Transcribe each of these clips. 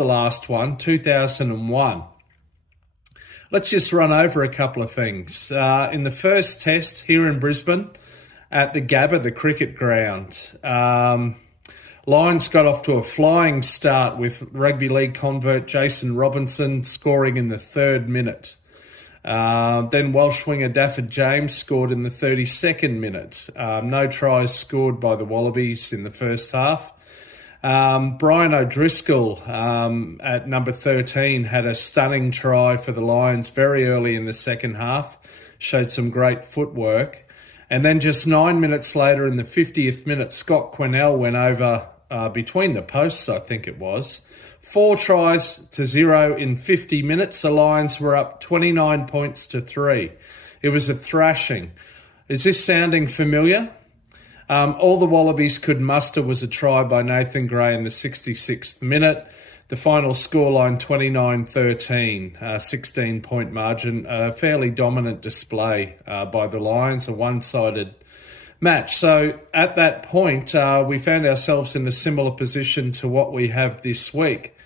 the last one, 2001. Let's just run over a couple of things. In the first test here in Brisbane at the Gabba, the cricket ground, Lions got off to a flying start with rugby league convert Jason Robinson scoring in the 3rd minute. Then Welsh winger Dafford James scored in the 32nd minute. No tries scored by the Wallabies in the first half. Brian O'Driscoll at number 13 had a stunning try for the Lions very early in the second half, showed some great footwork. And then just 9 minutes later in the 50th minute, Scott Quinnell went over between the posts, I think it was. 4 tries to 0 in 50 minutes. The Lions were up 29 points to 3. It was a thrashing. Is this sounding familiar? All the Wallabies could muster was a try by Nathan Gray in the 66th minute. The final scoreline 29-13, 16-point margin. A fairly dominant display by the Lions, a one-sided match. So at that point, we found ourselves in a similar position to what we have this week.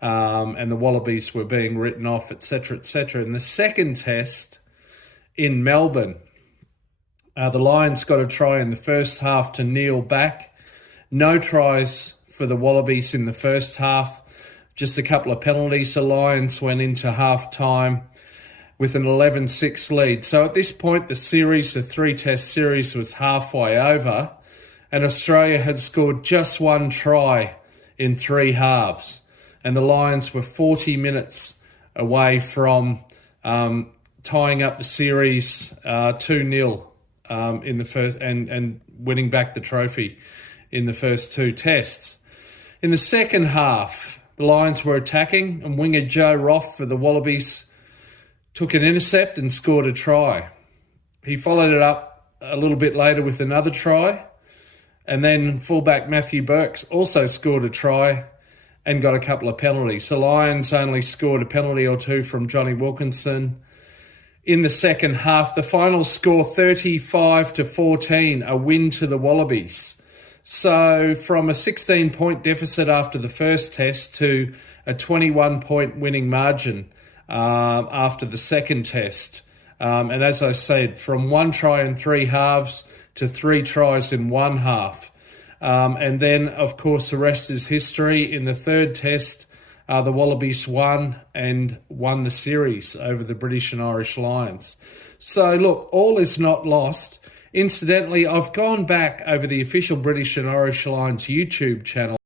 And the Wallabies were being written off, etc., etc. In the second test in Melbourne, the Lions got a try in the first half to kneel back. No tries for the Wallabies in the first half. Just a couple of penalties. The Lions went into half-time with an 11-6 lead. So at this point, the 3-test series was halfway over, and Australia had scored just 1 try in 3 halves. And the Lions were 40 minutes away from tying up the series 2-0 in the first and winning back the trophy in the first 2 tests. In the second half, the Lions were attacking, and winger Joe Roff for the Wallabies took an intercept and scored a try. He followed it up a little bit later with another try, and then fullback Matthew Burks also scored a try and got a couple of penalties. The Lions only scored a penalty or 2 from Johnny Wilkinson. In the second half, the final score 35-14, a win to the Wallabies. So from a 16-point deficit after the first test to a 21-point winning margin after the second test. And as I said, from 1 try in 3 halves to 3 tries in 1 half. And then, of course, the rest is history. In the third test, the Wallabies won the series over the British and Irish Lions. So, look, all is not lost. Incidentally, I've gone back over the official British and Irish Lions YouTube channel